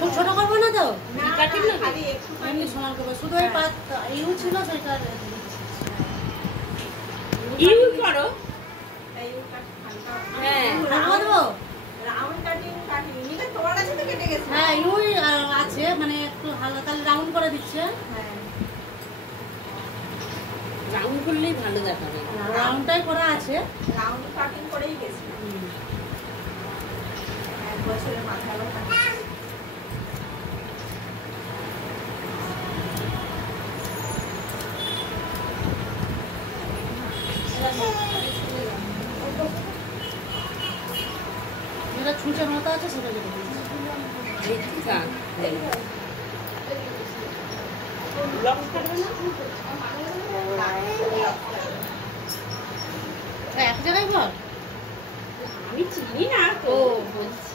খুব ছোট করবো না তো? কাটিং না খালি এমনি সমান করবো, শুধু ওই পাত ইউ ছিল সেটা ইউ করো। হ্যাঁ দেবো। রাউন্ড কাটিং কাটিং নিলে তোমার কাছে তো কেটে গেছে। হ্যাঁ ইউ আছে, মানে একটু হালকা তাহলে রাউন্ড করে দিচ্ছে। হ্যাঁ রাউন্ড করলেই ভালো দেখাবে। রাউন্ডটাই করা আছে, রাউন্ড কাটিং করেই গেছে। এক বছরের মাথা ব্যথা। যেটা ছুঁচের মতো আছে সেটা কেটে দিচ্ছে। এক জায়গায় বল, আমি চিনি না তো বলছি।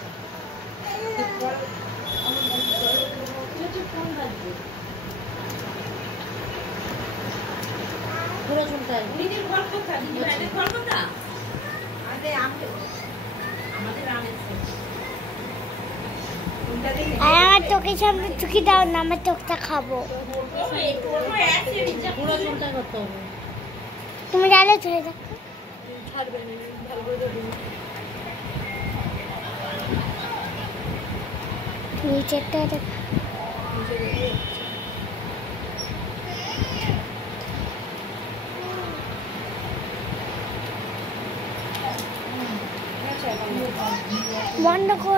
পুরো চুলটাই। দিদির ঘর কোথায়? দিদির ঘর কোথায়? আমাদের আমের আমার চোখের সামনে চুকি দাও না, আমার চোখটা খাবো। পুরো চুলটাই করতে হবে। তুমি জানো চলে যাও। নিচেরটা দেখ। বন্ধ কর।